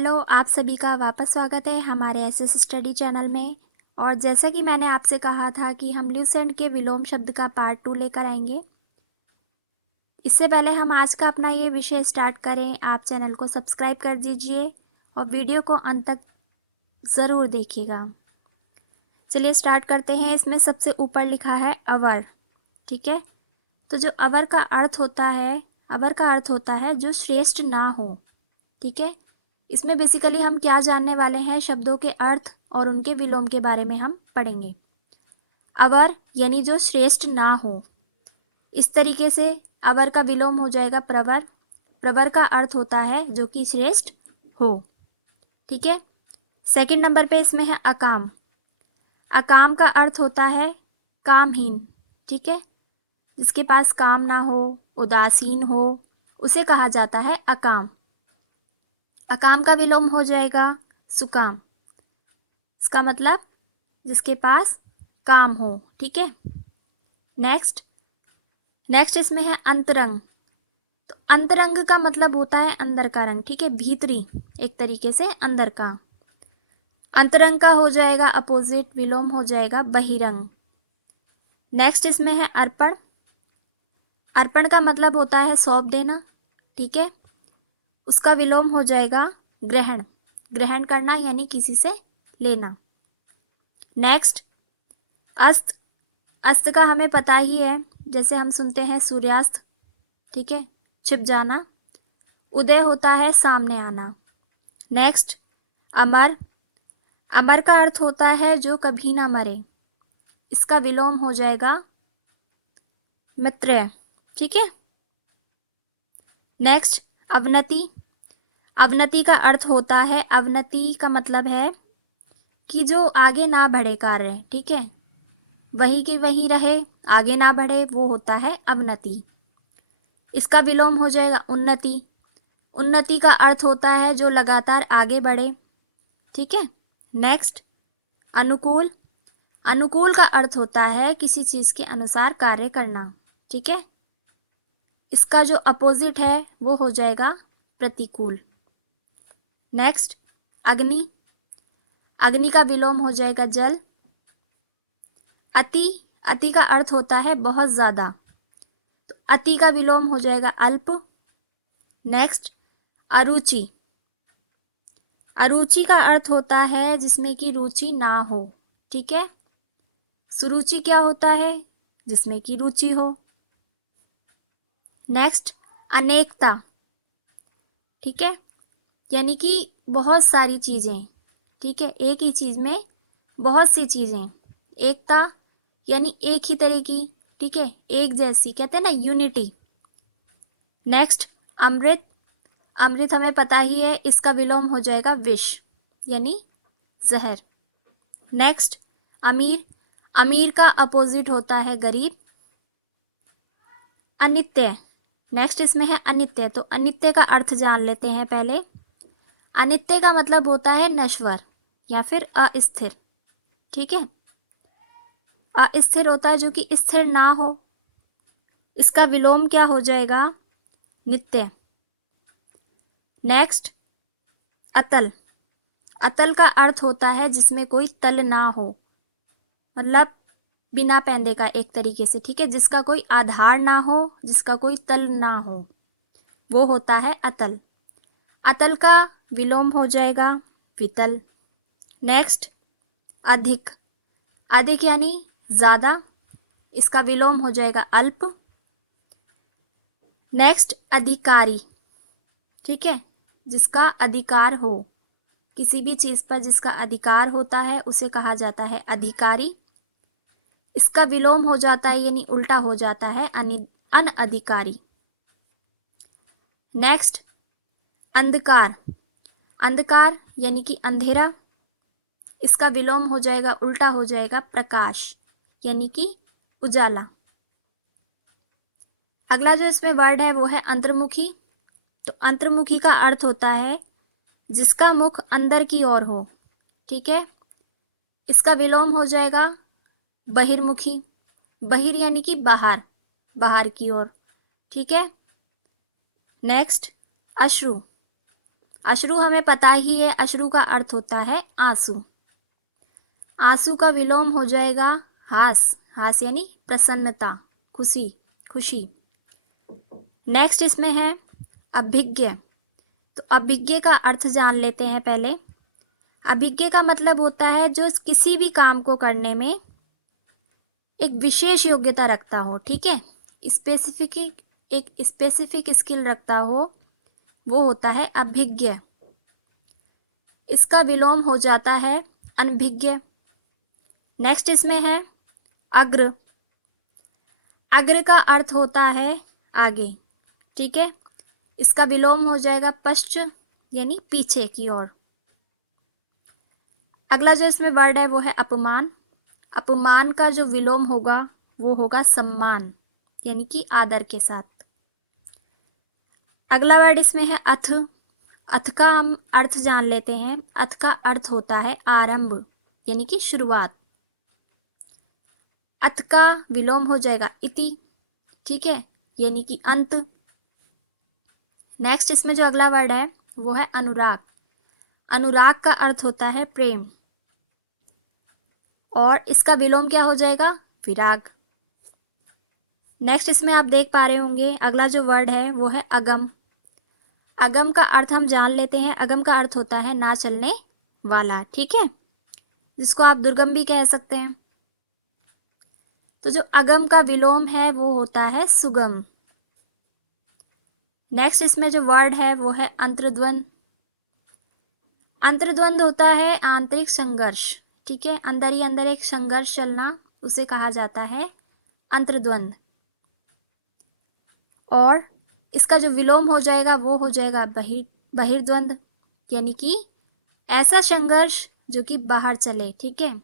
Hello, आप सभी का वापस स्वागत है हमारे एसएस स्टडी चैनल में। और जैसा कि मैंने आपसे कहा था कि हम ल्यूसेंट के विलोम शब्द का पार्ट 2 लेकर आएंगे। इससे पहले हम आज का अपना ये विषय स्टार्ट करें, आप चैनल को सब्सक्राइब कर दीजिए और वीडियो को अंत तक ज़रूर देखिएगा। चलिए स्टार्ट करते हैं। इसमें सबसे ऊपर लिखा है अवर, ठीक है। तो जो अवर का अर्थ होता है जो श्रेष्ठ ना हो, ठीक है। इसमें बेसिकली हम क्या जानने वाले हैं, शब्दों के अर्थ और उनके विलोम के बारे में हम पढ़ेंगे। अवर यानी जो श्रेष्ठ ना हो, इस तरीके से अवर का विलोम हो जाएगा प्रवर। प्रवर का अर्थ होता है जो कि श्रेष्ठ हो, ठीक है। सेकंड नंबर पे इसमें है अकाम। अकाम का अर्थ होता है कामहीन, ठीक है। जिसके पास काम ना हो, उदासीन हो, उसे कहा जाता है अकाम। अकाम का विलोम हो जाएगा सुकाम। इसका मतलब जिसके पास काम हो, ठीक है। नेक्स्ट इसमें है अंतरंग। तो अंतरंग का मतलब होता है अंदर का रंग, ठीक है, भीतरी, एक तरीके से अंदर का। अंतरंग का हो जाएगा अपोजिट, विलोम हो जाएगा बहिरंग। नेक्स्ट इसमें है अर्पण। अर्पण का मतलब होता है सौंप देना, ठीक है। उसका विलोम हो जाएगा ग्रहण। ग्रहण करना यानी किसी से लेना। नेक्स्ट अस्त। अस्त का हमें पता ही है, जैसे हम सुनते हैं सूर्यास्त, ठीक है, छिप जाना। उदय होता है सामने आना। नेक्स्ट अमर। अमर का अर्थ होता है जो कभी ना मरे। इसका विलोम हो जाएगा मित्र, ठीक है। नेक्स्ट अवनति। अवनति का अर्थ होता है, अवनति का मतलब है कि जो आगे ना बढ़े कार्य, ठीक है, वही के वही रहे, आगे ना बढ़े, वो होता है अवनति। इसका विलोम हो जाएगा उन्नति। उन्नति का अर्थ होता है जो लगातार आगे बढ़े, ठीक है। नेक्स्ट अनुकूल। अनुकूल का अर्थ होता है किसी चीज के अनुसार कार्य करना, ठीक है। इसका जो अपोजिट है वो हो जाएगा प्रतिकूल। नेक्स्ट अग्नि। अग्नि का विलोम हो जाएगा जल। अति। अति का अर्थ होता है बहुत ज्यादा, तो अति का विलोम हो जाएगा अल्प। नेक्स्ट अरुचि। अरुचि का अर्थ होता है जिसमें कि रुचि ना हो, ठीक है। सुरुचि क्या होता है, जिसमें कि रुचि हो। नेक्स्ट अनेकता, ठीक है, यानी कि बहुत सारी चीजें, ठीक है, एक ही चीज में बहुत सी चीजें। एकता यानी एक ही तरह की, ठीक है, एक जैसी, कहते हैं ना यूनिटी। नेक्स्ट अमृत। अमृत हमें पता ही है, इसका विलोम हो जाएगा विष यानी जहर। नेक्स्ट अमीर। अमीर का अपोजिट होता है गरीब। अनित्य। नेक्स्ट इसमें है अनित्य। तो अनित्य का अर्थ जान लेते हैं पहले। अनित्य का मतलब होता है नश्वर या फिर अस्थिर, ठीक है। अस्थिर होता है जो कि स्थिर ना हो। इसका विलोम क्या हो जाएगा, नित्य। नेक्स्ट अतल। अतल का अर्थ होता है जिसमें कोई तल ना हो, मतलब बिना पैंदे का, एक तरीके से, ठीक है, जिसका कोई आधार ना हो, जिसका कोई तल ना हो, वो होता है अतल। अतल का विलोम हो जाएगा वितल। नेक्स्ट अधिक। अधिक यानी ज्यादा, इसका विलोम हो जाएगा अल्प। नेक्स्ट अधिकारी, ठीक है, जिसका अधिकार हो, किसी भी चीज पर जिसका अधिकार होता है उसे कहा जाता है अधिकारी। इसका विलोम हो जाता है यानी उल्टा हो जाता है अनअधिकारी। नेक्स्ट अंधकार। अंधकार यानी कि अंधेरा। इसका विलोम हो जाएगा, उल्टा हो जाएगा प्रकाश यानी कि उजाला। अगला जो इसमें वर्ड है वो है अंतर्मुखी। तो अंतर्मुखी का अर्थ होता है जिसका मुख अंदर की ओर हो, ठीक है। इसका विलोम हो जाएगा बहिर्मुखी। बहिर यानी कि बाहर, बाहर की ओर, ठीक है। नेक्स्ट अश्रु। अश्रु हमें पता ही है, अश्रु का अर्थ होता है आंसू। आंसू का विलोम हो जाएगा हास, हास यानी प्रसन्नता, खुशी, खुशी। नेक्स्ट इसमें है अभिज्ञ। तो अभिज्ञ का अर्थ जान लेते हैं पहले। अभिज्ञ का मतलब होता है जो किसी भी काम को करने में एक विशेष योग्यता रखता हो, ठीक है, एक स्पेसिफिक स्किल रखता हो, वो होता है अभिज्ञ। इसका विलोम हो जाता है अनभिज्ञ। नेक्स्ट इसमें है अग्र। अग्र का अर्थ होता है आगे, ठीक है, इसका विलोम हो जाएगा पश्च यानी पीछे की ओर। अगला जो इसमें वर्ड है वो है अपमान। अपमान का जो विलोम होगा वो होगा सम्मान यानी कि आदर के साथ। अगला वर्ड इसमें है अथ। अथ का हम अर्थ जान लेते हैं। अथ का अर्थ होता है आरंभ यानी कि शुरुआत। अथ का विलोम हो जाएगा इति, ठीक है, यानी कि अंत। नेक्स्ट इसमें जो अगला वर्ड है वो है अनुराग। अनुराग का अर्थ होता है प्रेम और इसका विलोम क्या हो जाएगा विराग। नेक्स्ट इसमें आप देख पा रहे होंगे अगला जो वर्ड है वो है अगम। अगम का अर्थ हम जान लेते हैं। अगम का अर्थ होता है ना चलने वाला, ठीक है, जिसको आप दुर्गम भी कह सकते हैं। तो जो अगम का विलोम है वो होता है सुगम। नेक्स्ट इसमें जो वर्ड है वो है अंतर्द्वंद। अंतर्द्वंद होता है आंतरिक संघर्ष, ठीक है, अंदर ही अंदर एक संघर्ष चलना, उसे कहा जाता है अंतर्द्वंद। और इसका जो विलोम हो जाएगा वो हो जाएगा बहिर्द्वंद यानी कि ऐसा संघर्ष जो कि बाहर चले, ठीक है।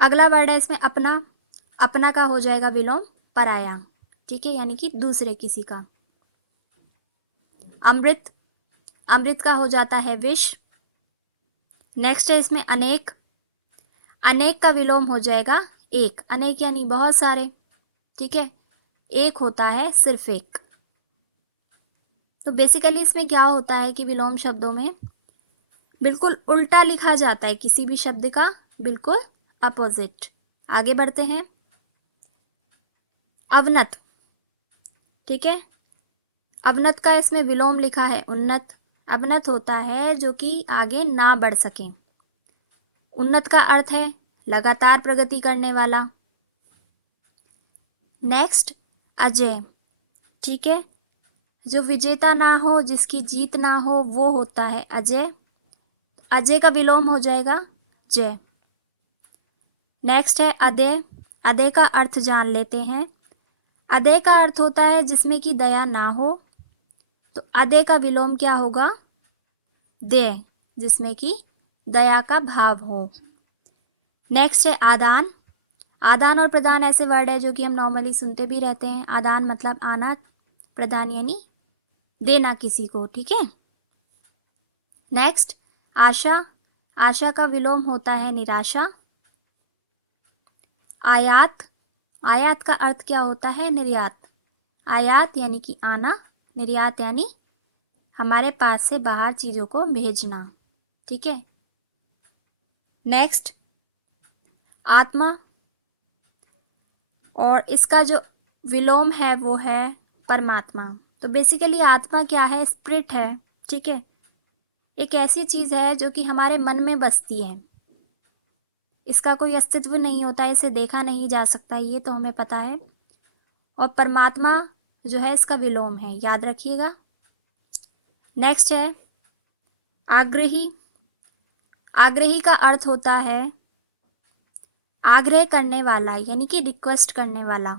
अगला वर्ड है इसमें अपना। अपना का हो जाएगा विलोम पराया, ठीक है, यानी कि दूसरे किसी का। अमृत। अमृत का हो जाता है विष। नेक्स्ट है इसमें अनेक। अनेक का विलोम हो जाएगा एक। अनेक यानी बहुत सारे, ठीक है, एक होता है सिर्फ एक। तो बेसिकली इसमें क्या होता है कि विलोम शब्दों में बिल्कुल उल्टा लिखा जाता है किसी भी शब्द का, बिल्कुल अपोजिट। आगे बढ़ते हैं। अवनत, ठीक है, अवनत का इसमें विलोम लिखा है उन्नत। अवनत होता है जो कि आगे ना बढ़ सके। उन्नत का अर्थ है लगातार प्रगति करने वाला। नेक्स्ट अजय, ठीक है, जो विजेता ना हो, जिसकी जीत ना हो, वो होता है अजय। अजय का विलोम हो जाएगा जय। नेक्स्ट है अदय। अदय का अर्थ जान लेते हैं। अदय का अर्थ होता है जिसमें कि दया ना हो, तो अदय का विलोम क्या होगा दय, जिसमें कि दया का भाव हो। नेक्स्ट है आदान। आदान और प्रदान ऐसे वर्ड है जो कि हम नॉर्मली सुनते भी रहते हैं। आदान मतलब आना, प्रदान यानी देना किसी को, ठीक है। नेक्स्ट आशा। आशा का विलोम होता है निराशा। आयात। आयात का अर्थ क्या होता है निर्यात। आयात यानी कि आना, निर्यात यानी हमारे पास से बाहर चीजों को भेजना, ठीक है। नेक्स्ट आत्मा, और इसका जो विलोम है वो है परमात्मा। तो बेसिकली आत्मा क्या है, स्पिरिट है, ठीक है, एक ऐसी चीज है जो कि हमारे मन में बसती है। इसका कोई अस्तित्व नहीं होता, इसे देखा नहीं जा सकता, ये तो हमें पता है। और परमात्मा जो है इसका विलोम है, याद रखिएगा। नेक्स्ट है आग्रही। आग्रही का अर्थ होता है आग्रह करने वाला यानी कि रिक्वेस्ट करने वाला।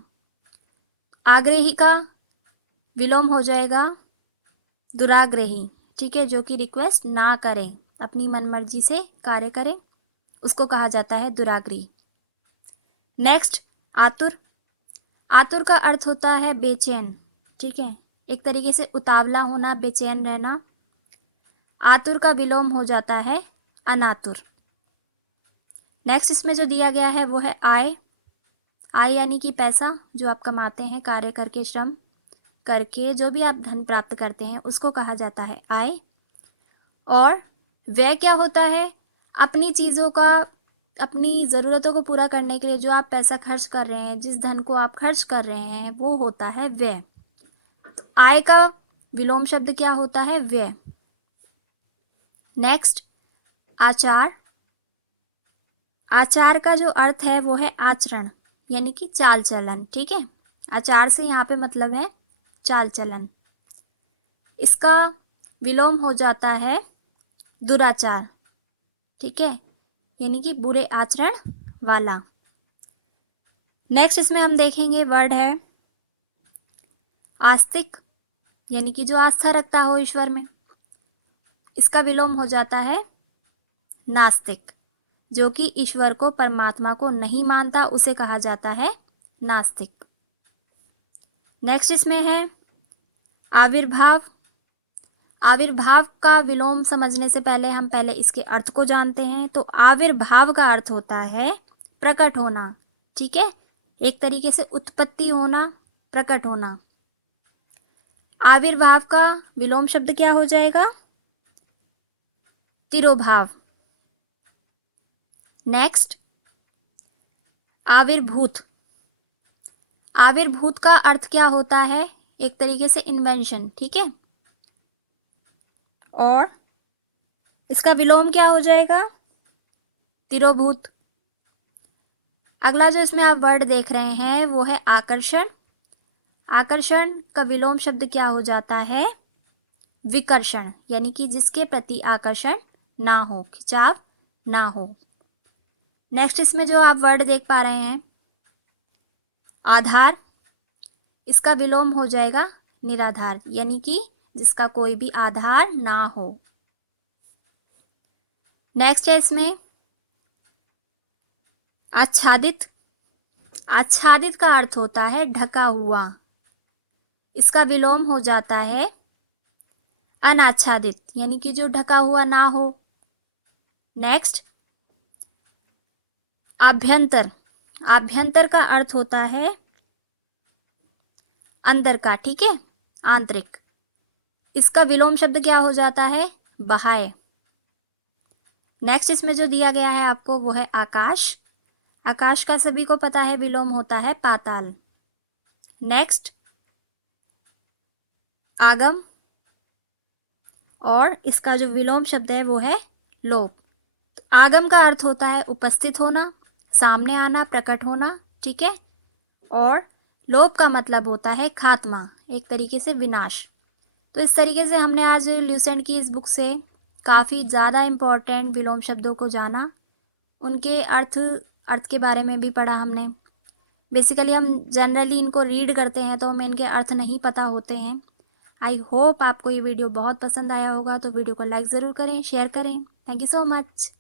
आग्रही का विलोम हो जाएगा दुराग्रही, ठीक है, जो कि रिक्वेस्ट ना करें, अपनी मनमर्जी से कार्य करें, उसको कहा जाता है दुराग्रही। नेक्स्ट आतुर। आतुर का अर्थ होता है बेचैन, ठीक है, एक तरीके से उतावला होना, बेचैन रहना। आतुर का विलोम हो जाता है अनातुर। नेक्स्ट इसमें जो दिया गया है वो है आय। आय यानी कि पैसा, जो आप कमाते हैं कार्य करके, श्रम। करके जो भी आप धन प्राप्त करते हैं उसको कहा जाता है आय। और व्यय क्या होता है? अपनी चीज़ों का, अपनी ज़रूरतों को पूरा करने के लिए जो आप पैसा खर्च कर रहे हैं, जिस धन को आप खर्च कर रहे हैं, वो होता है व्यय। तो आय का विलोम शब्द क्या होता है? व्यय। नेक्स्ट, आचार। आचार का जो अर्थ है वो है आचरण, यानी कि चाल चलन। ठीक है, आचार से यहाँ पे मतलब है चाल चलन। इसका विलोम हो जाता है दुराचार। ठीक है, यानी कि बुरे आचरण वाला। नेक्स्ट इसमें हम देखेंगे वर्ड है आस्तिक, यानी कि जो आस्था रखता हो ईश्वर में। इसका विलोम हो जाता है नास्तिक, जो कि ईश्वर को, परमात्मा को नहीं मानता, उसे कहा जाता है नास्तिक। नेक्स्ट इसमें है आविर्भाव। आविर्भाव का विलोम समझने से पहले हम पहले इसके अर्थ को जानते हैं। तो आविर्भाव का अर्थ होता है प्रकट होना। ठीक है, एक तरीके से उत्पत्ति होना, प्रकट होना। आविर्भाव का विलोम शब्द क्या हो जाएगा? तिरोभाव। नेक्स्ट, आविर्भूत। आविर्भूत का अर्थ क्या होता है? एक तरीके से इन्वेंशन। ठीक है, और इसका विलोम क्या हो जाएगा? तिरोभूत। अगला जो इसमें आप वर्ड देख रहे हैं वो है आकर्षण। आकर्षण का विलोम शब्द क्या हो जाता है? विकर्षण, यानी कि जिसके प्रति आकर्षण ना हो, खिंचाव ना हो। नेक्स्ट इसमें जो आप वर्ड देख पा रहे हैं आधार, इसका विलोम हो जाएगा निराधार, यानी कि जिसका कोई भी आधार ना हो। नेक्स्ट है इसमें आच्छादित। आच्छादित का अर्थ होता है ढका हुआ। इसका विलोम हो जाता है अनाच्छादित, यानी कि जो ढका हुआ ना हो। नेक्स्ट, आभ्यंतर। आभ्यंतर का अर्थ होता है अंदर का। ठीक है, आंतरिक। इसका विलोम शब्द क्या हो जाता है? बाह्य। नेक्स्ट इसमें जो दिया गया है आपको वो है आकाश। आकाश का सभी को पता है विलोम होता है पाताल। नेक्स्ट, आगम, और इसका जो विलोम शब्द है वो है लोप। तो आगम का अर्थ होता है उपस्थित होना, सामने आना, प्रकट होना। ठीक है, और लोप का मतलब होता है खात्मा, एक तरीके से विनाश। तो इस तरीके से हमने आज ल्यूसेंट की इस बुक से काफ़ी ज़्यादा इम्पॉर्टेंट विलोम शब्दों को जाना, उनके अर्थ के बारे में भी पढ़ा हमने। बेसिकली हम जनरली इनको रीड करते हैं तो हमें इनके अर्थ नहीं पता होते हैं। आई होप आपको ये वीडियो बहुत पसंद आया होगा, तो वीडियो को लाइक ज़रूर करें, शेयर करें। Thank you so much.